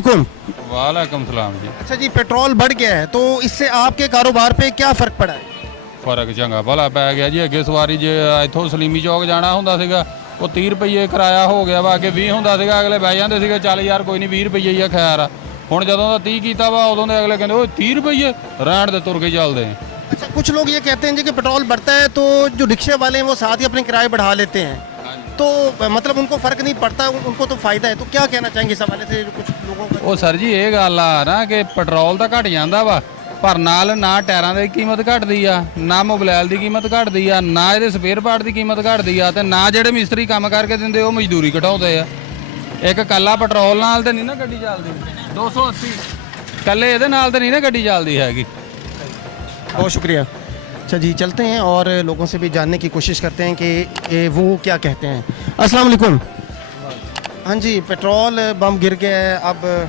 वालेकुम। वालेकुम सलाम जी। अच्छा जी, पेट्रोल बढ़ गया है तो इससे आपके कारोबार पे क्या फ़र्क पड़ा है? ਫਰਕ ਚੰਗਾ ਭਲਾ ਪੈ ਗਿਆ ਜੀ। ਅੱਗੇ ਸਵਾਰੀ ਜੇ ਇੱਥੋਂ ਸਲੀਮੀ ਚੌਕ ਜਾਣਾ ਹੁੰਦਾ ਸੀਗਾ ਉਹ 30 ਰੁਪਏ ਕਿਰਾਇਆ ਹੋ ਗਿਆ ਵਾ, ਅੱਗੇ 20 ਹੁੰਦਾ ਸੀਗਾ, ਅਗਲੇ ਬਹਿ ਜਾਂਦੇ ਸੀਗੇ ਚੱਲ ਯਾਰ ਕੋਈ ਨਹੀਂ 20 ਰੁਪਏ ਹੀ ਆ ਖੈਰ ਆ। ਹੁਣ ਜਦੋਂ ਦਾ 30 ਕੀਤਾ ਵਾ ਉਦੋਂ ਦੇ ਅਗਲੇ ਕਹਿੰਦੇ ਓਏ 30 ਰੁਪਏ ਰਹਿਣ ਦੇ, ਤੁਰ ਕੇ ਚੱਲਦੇ ਆ। अच्छा, कुछ लोग ये कहते हैं जी कि पेट्रोल बढ़ता है तो जो रिक्शे वाले हैं वो साथ ही अपने किराए बढ़ा लेते हैं, तो मतलब उनको फ़र्क नहीं पड़ता, उनको तो फ़ायदा है। तो क्या कहना चाहेंगे इस हवाले से कुछ लोगों का? ਉਹ ਸਰ ਜੀ ਇਹ ਗੱਲ ਆ ਨਾ ਕਿ ਪੈਟਰੋਲ ਤਾਂ ਘਟ ਜਾਂਦਾ ਵਾ, ਪਰ ਨਾਲ ਨਾ ਟਾਇਰਾਂ ਦੀ ਕੀਮਤ ਘਟਦੀ ਆ, ਨਾ ਮੋਬਾਈਲ ਦੀ ਕੀਮਤ ਘਟਦੀ ਆ, ਨਾ ਇਹਦੇ ਸਪੇਅਰ ਪਾਰਟ ਦੀ ਕੀਮਤ ਘਟਦੀ ਆ, ਤੇ ਨਾ ਜਿਹੜੇ ਮਿਸਤਰੀ ਕੰਮ ਕਰਕੇ ਦਿੰਦੇ ਉਹ ਮਜ਼ਦੂਰੀ ਘਟਾਉਂਦੇ ਆ। ਇੱਕ ਕੱਲਾ ਪੈਟਰੋਲ ਨਾਲ ਤੇ ਨਹੀਂ ਨਾ ਗੱਡੀ ਚੱਲਦੀ। 280 ਕੱਲੇ ਇਹਦੇ ਨਾਲ ਤੇ ਨਹੀਂ ਨਾ ਗੱਡੀ ਚੱਲਦੀ ਹੈਗੀ। बहुत शुक्रिया। अच्छा जी, चलते हैं और लोगों से भी जानने की कोशिश करते हैं कि वो क्या कहते हैं। अस्सलाम वालेकुम। हाँ जी, पेट्रोल बम गिर गया है, अब